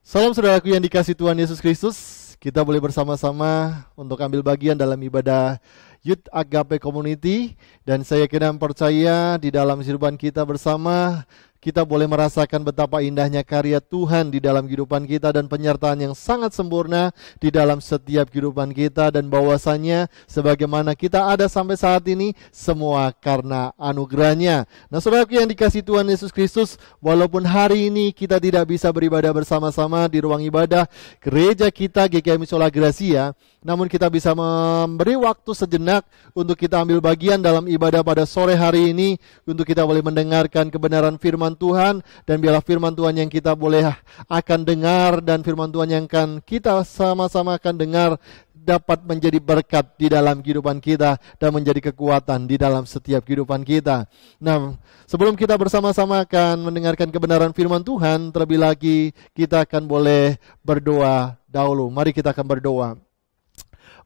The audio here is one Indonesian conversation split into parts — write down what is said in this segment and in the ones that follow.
Salam saudaraku yang dikasihi Tuhan Yesus Kristus. Kita boleh bersama-sama untuk ambil bagian dalam ibadah Youth Agape Community. Dan saya kira percaya di dalam kehidupan kita bersama, kita boleh merasakan betapa indahnya karya Tuhan di dalam kehidupan kita dan penyertaan yang sangat sempurna di dalam setiap kehidupan kita. Dan bahwasanya sebagaimana kita ada sampai saat ini, semua karena anugerahnya. Nah saudaraku yang dikasihi Tuhan Yesus Kristus, walaupun hari ini kita tidak bisa beribadah bersama-sama di ruang ibadah gereja kita GKI Sola Gracia, namun kita bisa memberi waktu sejenak untuk kita ambil bagian dalam ibadah pada sore hari ini, untuk kita boleh mendengarkan kebenaran firman Tuhan. Dan biarlah firman Tuhan yang kita boleh akan dengar dan firman Tuhan yang akan kita sama-sama akan dengar dapat menjadi berkat di dalam kehidupan kita dan menjadi kekuatan di dalam setiap kehidupan kita. Nah, sebelum kita bersama-sama akan mendengarkan kebenaran firman Tuhan, terlebih lagi kita akan boleh berdoa dahulu. Mari kita akan berdoa.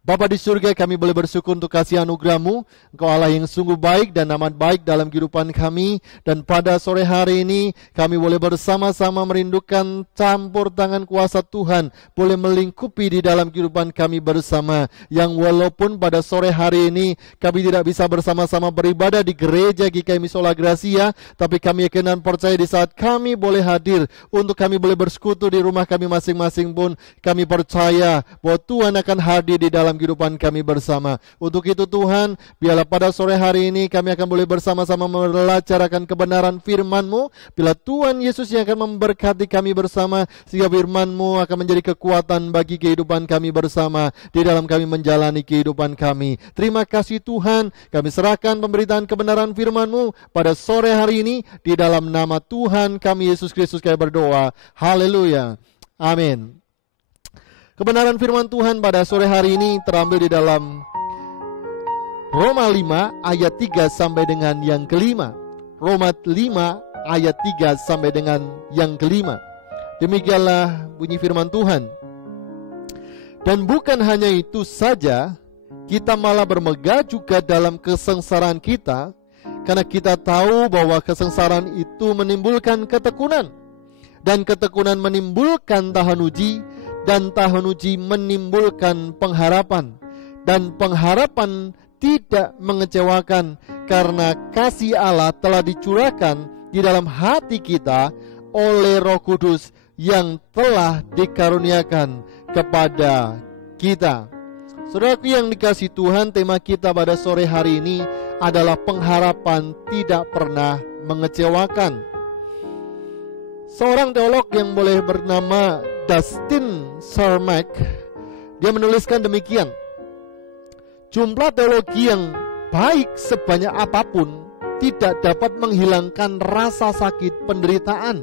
Bapa di surga, kami boleh bersyukur untuk kasih anugerah-Mu. Engkau Allah yang sungguh baik dan amat baik dalam kehidupan kami. Dan pada sore hari ini, kami boleh bersama-sama merindukan campur tangan kuasa Tuhan, boleh melingkupi di dalam kehidupan kami bersama. Yang walaupun pada sore hari ini, kami tidak bisa bersama-sama beribadah di gereja GKI Sola Gracia, tapi kami yakin dan percaya di saat kami boleh hadir, untuk kami boleh bersekutu di rumah kami masing-masing pun, kami percaya bahwa Tuhan akan hadir di dalam kehidupan kami bersama. Untuk itu Tuhan, biarlah pada sore hari ini kami akan boleh bersama-sama membicarakan kebenaran firman-Mu. Bila Tuhan Yesus yang akan memberkati kami bersama, sehingga firman-Mu akan menjadi kekuatan bagi kehidupan kami bersama, di dalam kami menjalani kehidupan kami. Terima kasih Tuhan, kami serahkan pemberitaan kebenaran firman-Mu pada sore hari ini, di dalam nama Tuhan kami Yesus Kristus kami berdoa. Haleluya. Amin. Kebenaran firman Tuhan pada sore hari ini terambil di dalam Roma 5 ayat 3 sampai dengan yang kelima. Roma 5 ayat 3 sampai dengan yang kelima. Demikianlah bunyi firman Tuhan. Dan bukan hanya itu saja, kita malah bermegah juga dalam kesengsaraan kita, karena kita tahu bahwa kesengsaraan itu menimbulkan ketekunan, dan ketekunan menimbulkan tahan uji, dan tahan uji menimbulkan pengharapan, dan pengharapan tidak mengecewakan, karena kasih Allah telah dicurahkan di dalam hati kita oleh Roh Kudus yang telah dikaruniakan kepada kita. Saudaraku yang dikasihi Tuhan, tema kita pada sore hari ini adalah pengharapan tidak pernah mengecewakan. Seorang teolog yang boleh bernama Dustin Cermak, dia menuliskan demikian: jumlah teologi yang baik sebanyak apapun tidak dapat menghilangkan rasa sakit penderitaan,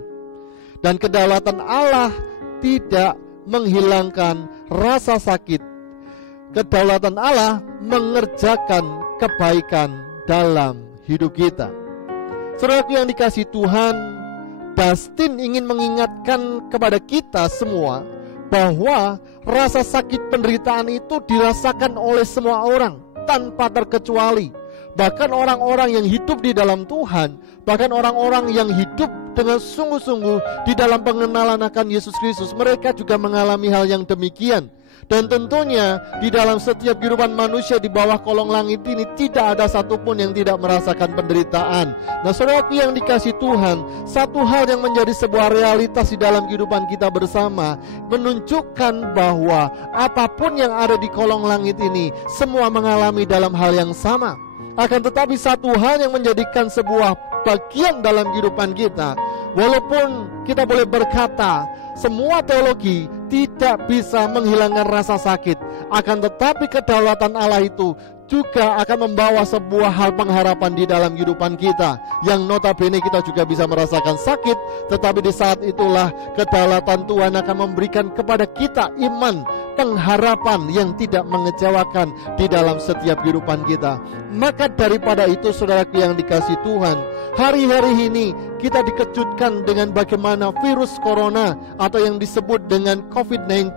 dan kedaulatan Allah tidak menghilangkan rasa sakit. Kedaulatan Allah mengerjakan kebaikan dalam hidup kita. Saudaraku yang dikasihi Tuhan, Dustin ingin mengingatkan kepada kita semua bahwa rasa sakit penderitaan itu dirasakan oleh semua orang tanpa terkecuali. Bahkan orang-orang yang hidup di dalam Tuhan, bahkan orang-orang yang hidup dengan sungguh-sungguh di dalam pengenalan akan Yesus Kristus, mereka juga mengalami hal yang demikian. Dan tentunya di dalam setiap kehidupan manusia di bawah kolong langit ini tidak ada satupun yang tidak merasakan penderitaan. Nah saudaraku yang dikasihi Tuhan, satu hal yang menjadi sebuah realitas di dalam kehidupan kita bersama, menunjukkan bahwa apapun yang ada di kolong langit ini, semua mengalami dalam hal yang sama. Akan tetapi satu hal yang menjadikan sebuah bagian dalam kehidupan kita, walaupun kita boleh berkata semua teologi tidak bisa menghilangkan rasa sakit, akan tetapi kedaulatan Allah itu juga akan membawa sebuah hal pengharapan di dalam kehidupan kita, yang notabene kita juga bisa merasakan sakit, tetapi di saat itulah kedaulatan Tuhan akan memberikan kepada kita iman, pengharapan yang tidak mengecewakan di dalam setiap kehidupan kita. Maka daripada itu saudaraku yang dikasihi Tuhan, hari-hari ini kita dikejutkan dengan bagaimana virus corona atau yang disebut dengan COVID-19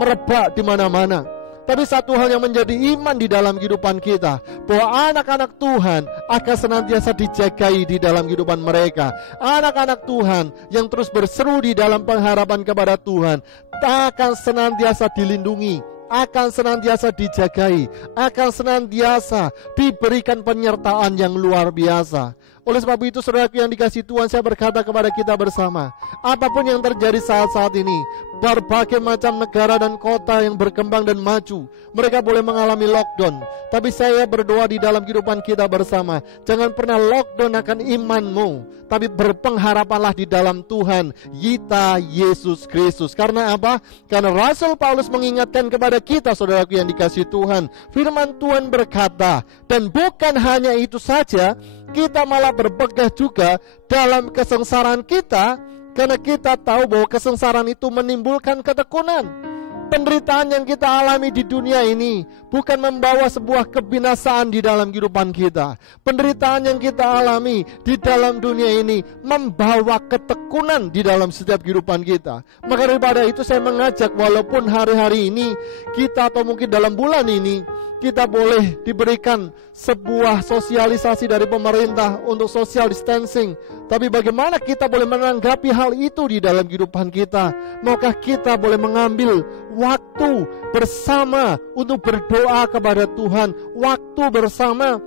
merebak di mana-mana. Tapi satu hal yang menjadi iman di dalam kehidupan kita, bahwa anak-anak Tuhan akan senantiasa dijagai di dalam kehidupan mereka. Anak-anak Tuhan yang terus berseru di dalam pengharapan kepada Tuhan akan senantiasa dilindungi, akan senantiasa dijagai, akan senantiasa diberikan penyertaan yang luar biasa. Oleh sebab itu, saudaraku yang dikasihi Tuhan, saya berkata kepada kita bersama, apapun yang terjadi saat-saat ini, berbagai macam negara dan kota yang berkembang dan maju, mereka boleh mengalami lockdown. Tapi saya berdoa di dalam kehidupan kita bersama, jangan pernah lockdown akan imanmu, tapi berpengharapanlah di dalam Tuhan kita Yesus Kristus. Karena apa? Karena Rasul Paulus mengingatkan kepada kita, saudaraku yang dikasihi Tuhan, firman Tuhan berkata, dan bukan hanya itu saja, kita malah berpegah juga dalam kesengsaraan kita, karena kita tahu bahwa kesengsaraan itu menimbulkan ketekunan. Penderitaan yang kita alami di dunia ini bukan membawa sebuah kebinasaan di dalam kehidupan kita. Penderitaan yang kita alami di dalam dunia ini membawa ketekunan di dalam setiap kehidupan kita. Maka daripada itu saya mengajak, walaupun hari-hari ini kita, atau mungkin dalam bulan ini, kita boleh diberikan sebuah sosialisasi dari pemerintah untuk social distancing, tapi bagaimana kita boleh menanggapi hal itu di dalam kehidupan kita? Maukah kita boleh mengambil waktu bersama untuk berdoa kepada Tuhan, waktu bersama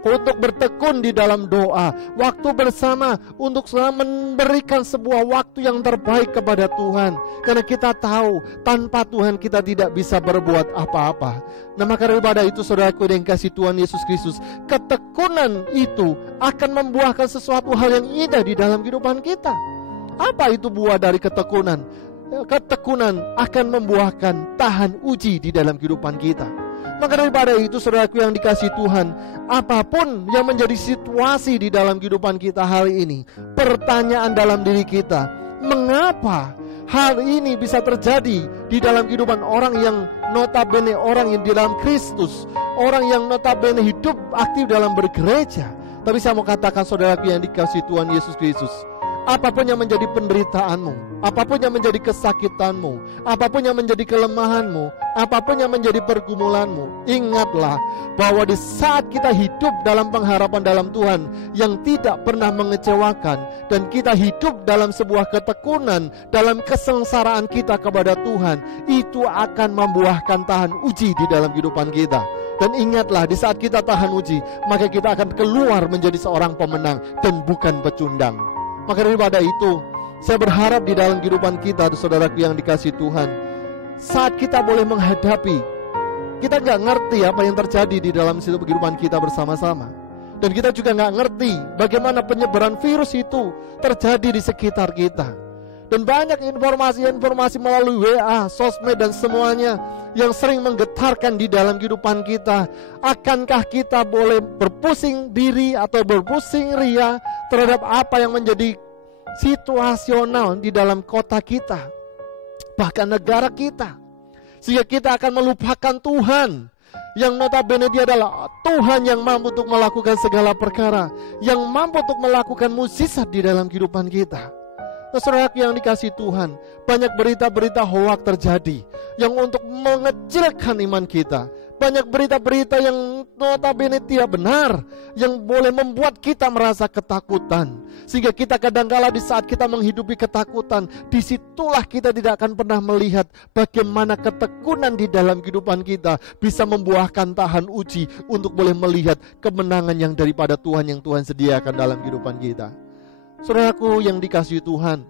untuk bertekun di dalam doa, waktu bersama untuk memberikan sebuah waktu yang terbaik kepada Tuhan. Karena kita tahu tanpa Tuhan kita tidak bisa berbuat apa-apa. Nah, maka daripada itu, saudaraku yang kasih Tuhan Yesus Kristus, ketekunan itu akan membuahkan sesuatu hal yang indah di dalam kehidupan kita. Apa itu buah dari ketekunan? Ketekunan akan membuahkan tahan uji di dalam kehidupan kita. Maka daripada itu, saudaraku yang dikasihi Tuhan, apapun yang menjadi situasi di dalam kehidupan kita hari ini, pertanyaan dalam diri kita, mengapa hal ini bisa terjadi di dalam kehidupan orang yang notabene orang yang di dalam Kristus, orang yang notabene hidup aktif dalam bergereja. Tapi saya mau katakan, saudaraku yang dikasihi Tuhan Yesus Kristus, apapun yang menjadi penderitaanmu, apapun yang menjadi kesakitanmu, apapun yang menjadi kelemahanmu, apapun yang menjadi pergumulanmu, ingatlah bahwa di saat kita hidup dalam pengharapan dalam Tuhan yang tidak pernah mengecewakan, dan kita hidup dalam sebuah ketekunan dalam kesengsaraan kita kepada Tuhan, itu akan membuahkan tahan uji di dalam kehidupan kita. Dan ingatlah, di saat kita tahan uji, maka kita akan keluar menjadi seorang pemenang dan bukan pecundang. Maka daripada itu, saya berharap di dalam kehidupan kita, saudaraku yang dikasihi Tuhan, saat kita boleh menghadapi, kita gak ngerti apa yang terjadi di dalam kehidupan kita bersama-sama, dan kita juga gak ngerti bagaimana penyebaran virus itu terjadi di sekitar kita. Dan banyak informasi-informasi melalui WA, sosmed dan semuanya yang sering menggetarkan di dalam kehidupan kita. Akankah kita boleh berpusing diri atau berpusing ria terhadap apa yang menjadi situasional di dalam kota kita, bahkan negara kita, sehingga kita akan melupakan Tuhan yang notabene Dia adalah Tuhan yang mampu untuk melakukan segala perkara, yang mampu untuk melakukan mukjizat di dalam kehidupan kita. Saudara yang dikasihi Tuhan, banyak berita-berita hoak terjadi yang untuk mengecilkan iman kita. Banyak berita-berita yang notabene tidak benar, yang boleh membuat kita merasa ketakutan, sehingga kita kadangkala di saat kita menghidupi ketakutan, disitulah kita tidak akan pernah melihat bagaimana ketekunan di dalam kehidupan kita bisa membuahkan tahan uji untuk boleh melihat kemenangan yang daripada Tuhan yang Tuhan sediakan dalam kehidupan kita. Saudaraku yang dikasihi Tuhan,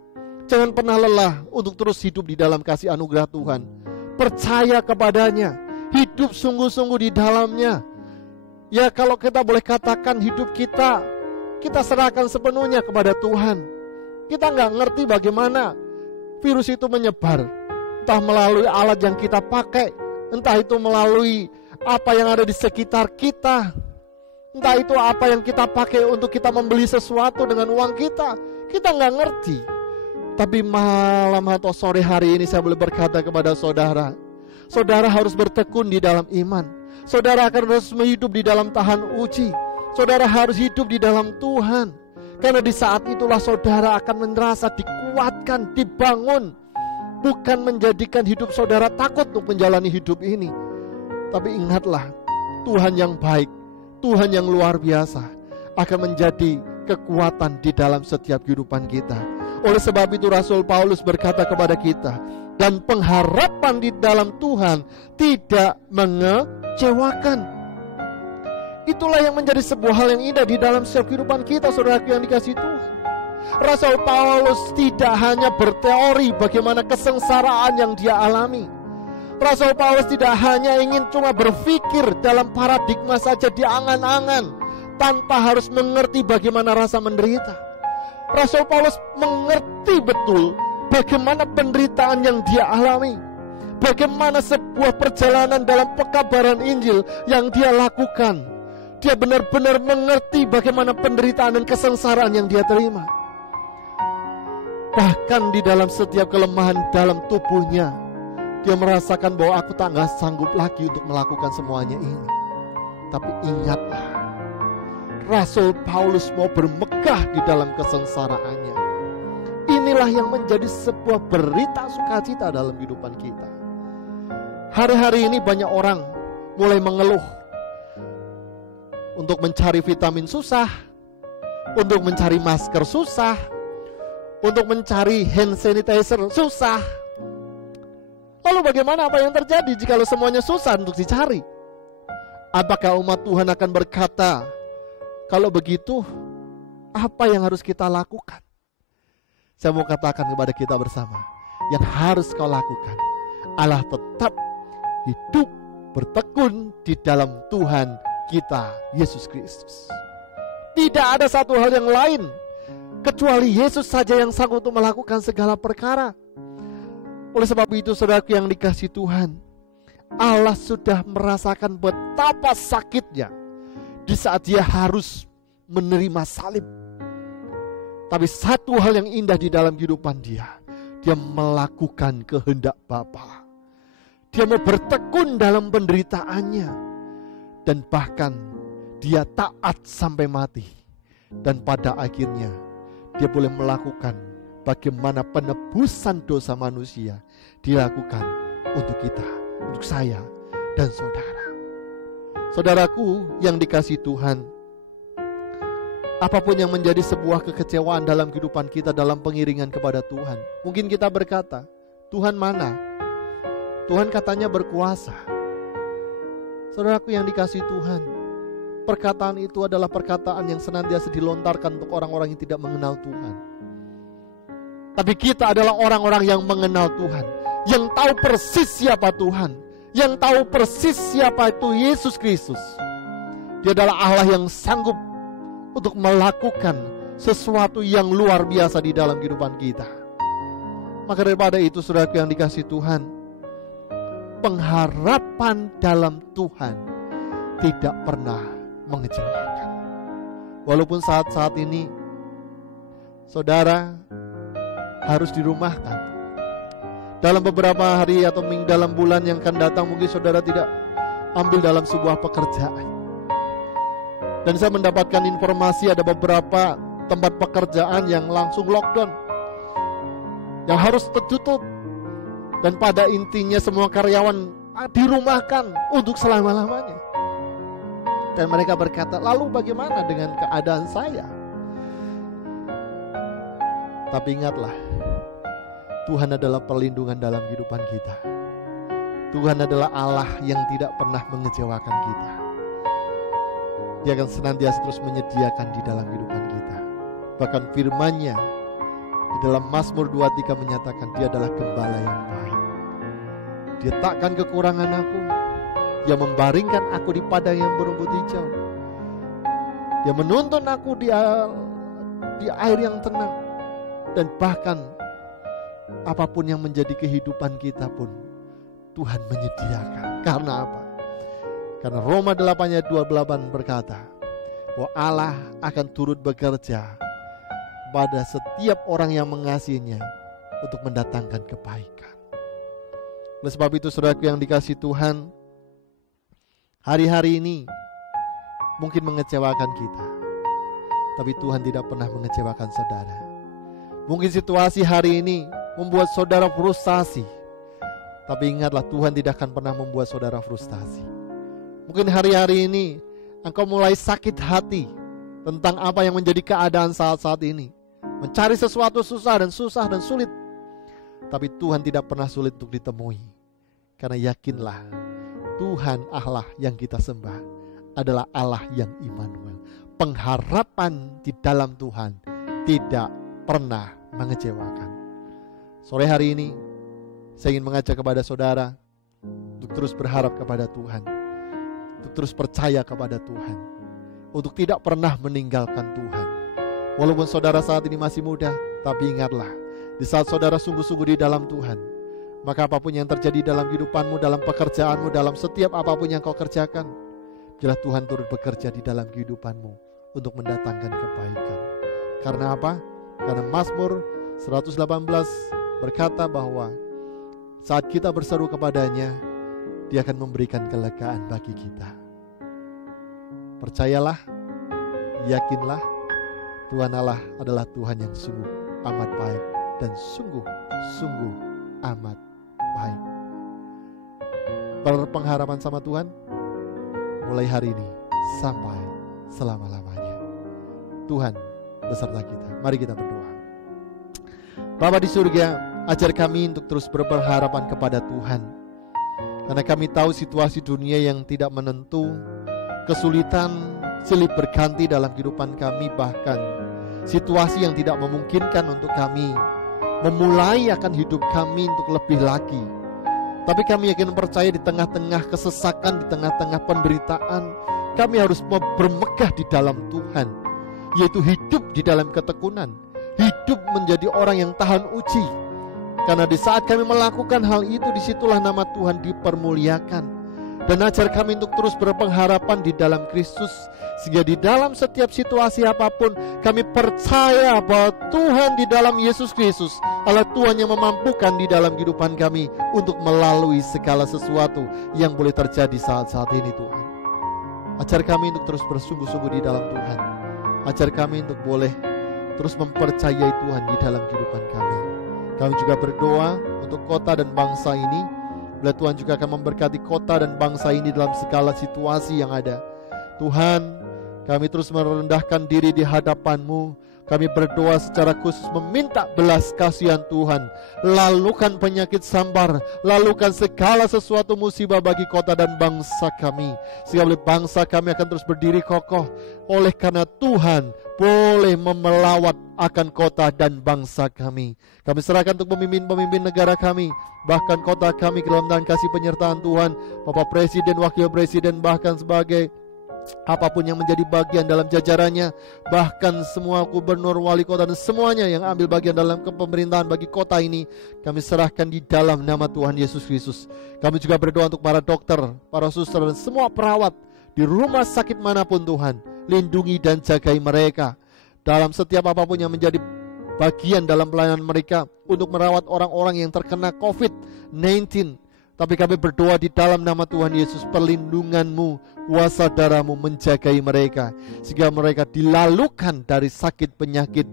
jangan pernah lelah untuk terus hidup di dalam kasih anugerah Tuhan. Percaya kepadanya, hidup sungguh-sungguh di dalamnya. Ya, kalau kita boleh katakan hidup kita serahkan sepenuhnya kepada Tuhan. Kita gak ngerti bagaimana virus itu menyebar, entah melalui alat yang kita pakai, entah itu melalui apa yang ada di sekitar kita, entah itu apa yang kita pakai untuk kita membeli sesuatu dengan uang kita. Kita gak ngerti. Tapi malam atau sore hari ini saya boleh berkata kepada saudara, saudara harus bertekun di dalam iman. Saudara akan terus hidup di dalam tahan uji. Saudara harus hidup di dalam Tuhan. Karena di saat itulah saudara akan merasa dikuatkan, dibangun. Bukan menjadikan hidup saudara takut untuk menjalani hidup ini, Tapi ingatlah, Tuhan yang baik, Tuhan yang luar biasa akan menjadi kekuatan di dalam setiap kehidupan kita. Oleh sebab itu Rasul Paulus berkata kepada kita, dan pengharapan di dalam Tuhan tidak mengecewakan. Itulah yang menjadi sebuah hal yang indah di dalam setiap kehidupan kita, saudaraku yang dikasihi Tuhan. Rasul Paulus tidak hanya berteori bagaimana kesengsaraan yang dia alami. Rasul Paulus tidak hanya ingin cuma berpikir dalam paradigma saja di angan-angan, tanpa harus mengerti bagaimana rasa menderita. Rasul Paulus mengerti betul bagaimana penderitaan yang dia alami, bagaimana sebuah perjalanan dalam pekabaran Injil yang dia lakukan. Dia benar-benar mengerti bagaimana penderitaan dan kesengsaraan yang dia terima. Bahkan di dalam setiap kelemahan dalam tubuhnya, dia merasakan bahwa aku tak sanggup lagi untuk melakukan semuanya ini. Tapi ingatlah, Rasul Paulus mau bermegah di dalam kesengsaraannya. Inilah yang menjadi sebuah berita sukacita dalam kehidupan kita. Hari-hari ini banyak orang mulai mengeluh. Untuk mencari vitamin susah, untuk mencari masker susah, untuk mencari hand sanitizer susah. Lalu bagaimana apa yang terjadi jika semuanya susah untuk dicari? Apakah umat Tuhan akan berkata, kalau begitu apa yang harus kita lakukan? Saya mau katakan kepada kita bersama, yang harus kau lakukan adalah tetap hidup bertekun di dalam Tuhan kita, Yesus Kristus. Tidak ada satu hal yang lain kecuali Yesus saja yang sanggup untuk melakukan segala perkara. Oleh sebab itu, saudaraku yang dikasihi Tuhan, Allah sudah merasakan betapa sakitnya di saat dia harus menerima salib. Tapi satu hal yang indah di dalam kehidupan dia melakukan kehendak Bapa. Dia mau bertekun dalam penderitaannya, dan bahkan dia taat sampai mati. Dan pada akhirnya dia boleh melakukan bagaimana penebusan dosa manusia dilakukan untuk kita, untuk saya dan saudara. Saudaraku yang dikasihi Tuhan, apapun yang menjadi sebuah kekecewaan dalam kehidupan kita dalam pengiringan kepada Tuhan, mungkin kita berkata, Tuhan mana? Tuhan katanya berkuasa. Saudaraku yang dikasihi Tuhan, perkataan itu adalah perkataan yang senantiasa dilontarkan untuk orang-orang yang tidak mengenal Tuhan. Tapi kita adalah orang-orang yang mengenal Tuhan, yang tahu persis siapa Tuhan, yang tahu persis siapa itu Yesus Kristus. Dia adalah Allah yang sanggup untuk melakukan sesuatu yang luar biasa di dalam kehidupan kita. Maka daripada itu, saudaraku yang dikasihi Tuhan, pengharapan dalam Tuhan tidak pernah mengecewakan. Walaupun saat-saat ini saudara harus dirumahkan, dalam beberapa hari atau dalam bulan yang akan datang mungkin saudara tidak ambil dalam sebuah pekerjaan. Dan saya mendapatkan informasi ada beberapa tempat pekerjaan yang langsung lockdown, yang harus tertutup. Dan pada intinya semua karyawan dirumahkan untuk selama-lamanya. Dan mereka berkata, lalu bagaimana dengan keadaan saya? Tapi ingatlah, Tuhan adalah perlindungan dalam kehidupan kita. Tuhan adalah Allah yang tidak pernah mengecewakan kita. Dia akan senantiasa terus menyediakan di dalam kehidupan kita. Bahkan firman-Nya di dalam Mazmur 23 menyatakan dia adalah gembala yang baik. Dia takkan kekurangan aku. Dia membaringkan aku di padang yang berumput hijau. Dia menuntun aku di air yang tenang. Dan bahkan apapun yang menjadi kehidupan kita pun Tuhan menyediakan. Karena apa? Karena Roma 8 ayat 28 berkata bahwa Allah akan turut bekerja pada setiap orang yang mengasihinya untuk mendatangkan kebaikan. Oleh sebab itu, saudaraku yang dikasihi Tuhan, hari-hari ini mungkin mengecewakan kita, tapi Tuhan tidak pernah mengecewakan saudara. Mungkin situasi hari ini membuat saudara frustasi, tapi ingatlah Tuhan tidak akan pernah membuat saudara frustasi. Mungkin hari-hari ini engkau mulai sakit hati tentang apa yang menjadi keadaan saat-saat ini. Mencari sesuatu susah dan sulit. Tapi Tuhan tidak pernah sulit untuk ditemui. Karena yakinlah, Tuhan Allah yang kita sembah adalah Allah yang Immanuel. Pengharapan di dalam Tuhan tidak pernah mengecewakan. Sore hari ini saya ingin mengajak kepada saudara untuk terus berharap kepada Tuhan, untuk terus percaya kepada Tuhan, untuk tidak pernah meninggalkan Tuhan. Walaupun saudara saat ini masih muda, tapi ingatlah, di saat saudara sungguh-sungguh di dalam Tuhan, maka apapun yang terjadi dalam kehidupanmu, dalam pekerjaanmu, dalam setiap apapun yang kau kerjakan, jelas Tuhan turut bekerja di dalam kehidupanmu untuk mendatangkan kebaikan. Karena apa? Karena Mazmur 118 berkata bahwa saat kita berseru kepadanya, Dia akan memberikan kelegaan bagi kita. Percayalah, yakinlah, Tuhan Allah adalah Tuhan yang sungguh amat baik dan sungguh amat baik. Berpengharapan sama Tuhan mulai hari ini sampai selama-lamanya. Tuhan beserta kita. Mari kita berdoa. Bapa di surga, ajar kami untuk terus berpengharapan kepada Tuhan. Karena kami tahu situasi dunia yang tidak menentu, kesulitan silih berganti dalam kehidupan kami, bahkan situasi yang tidak memungkinkan untuk kami memulai akan hidup kami untuk lebih lagi. Tapi kami yakin percaya di tengah-tengah kesesakan, di tengah-tengah penderitaan, kami harus bermegah di dalam Tuhan, yaitu hidup di dalam ketekunan, hidup menjadi orang yang tahan uji. Karena di saat kami melakukan hal itu, disitulah nama Tuhan dipermuliakan. Dan ajar kami untuk terus berpengharapan di dalam Kristus, sehingga di dalam setiap situasi apapun kami percaya bahwa Tuhan di dalam Yesus Kristus adalah Tuhan yang memampukan di dalam kehidupan kami untuk melalui segala sesuatu yang boleh terjadi saat-saat ini. Tuhan, ajar kami untuk terus bersungguh-sungguh di dalam Tuhan. Ajar kami untuk boleh terus mempercayai Tuhan di dalam kehidupan kami. Kami juga berdoa untuk kota dan bangsa ini. Bila Tuhan juga akan memberkati kota dan bangsa ini dalam segala situasi yang ada. Tuhan, kami terus merendahkan diri di hadapan-Mu. Kami berdoa secara khusus meminta belas kasihan Tuhan. Lalukan penyakit sambar, lalukan segala sesuatu musibah bagi kota dan bangsa kami, sehingga bangsa kami akan terus berdiri kokoh. Oleh karena Tuhan boleh memelawat akan kota dan bangsa kami. Kami serahkan untuk pemimpin-pemimpin negara kami, bahkan kota kami ke dalam tangan kasih penyertaan Tuhan. Bapak Presiden, Wakil Presiden, bahkan sebagai apapun yang menjadi bagian dalam jajarannya, bahkan semua gubernur, wali kota dan semuanya yang ambil bagian dalam kepemerintahan bagi kota ini, kami serahkan di dalam nama Tuhan Yesus Kristus. Kami juga berdoa untuk para dokter, para suster dan semua perawat di rumah sakit manapun. Tuhan, lindungi dan jagai mereka dalam setiap apapun yang menjadi bagian dalam pelayanan mereka untuk merawat orang-orang yang terkena COVID-19. Tapi kami berdoa di dalam nama Tuhan Yesus, perlindungan-Mu, kuasa darah-Mu menjagai mereka, sehingga mereka dilalukan dari sakit penyakit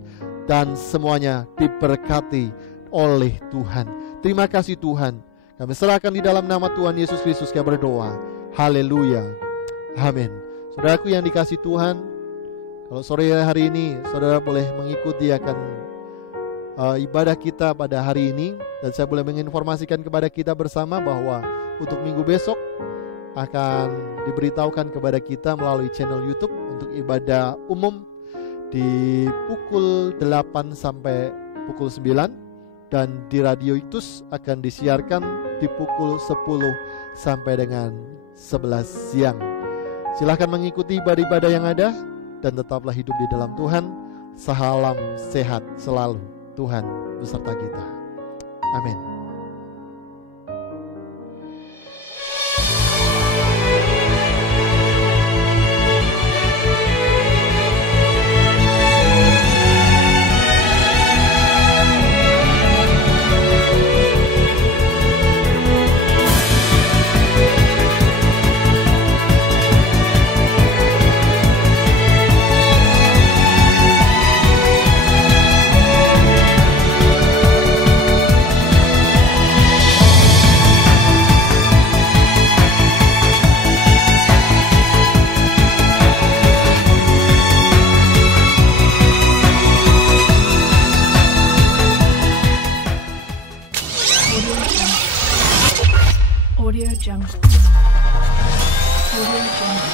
dan semuanya diberkati oleh Tuhan. Terima kasih Tuhan. Kami serahkan di dalam nama Tuhan Yesus Kristus kami berdoa. Haleluya. Amin. Saudaraku yang dikasihi Tuhan, kalau sore hari ini saudara boleh mengikuti akan ibadah kita pada hari ini, dan saya boleh menginformasikan kepada kita bersama bahwa untuk minggu besok akan diberitahukan kepada kita melalui channel YouTube untuk ibadah umum di pukul 8 sampai pukul 9, dan di Radio Itus akan disiarkan di pukul 10 sampai dengan 11 siang. Silahkan mengikuti ibadah-ibadah yang ada dan tetaplah hidup di dalam Tuhan. Salam sehat selalu. Tuhan beserta kita. Amin. Jungle. Audio Jungle.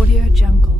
Audio Jungle.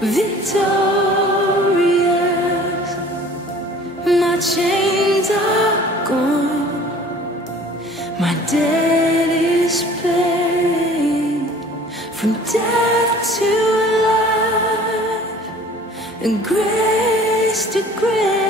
Victorious, my chains are gone, my debt is paid, from death to life, and grace to grace.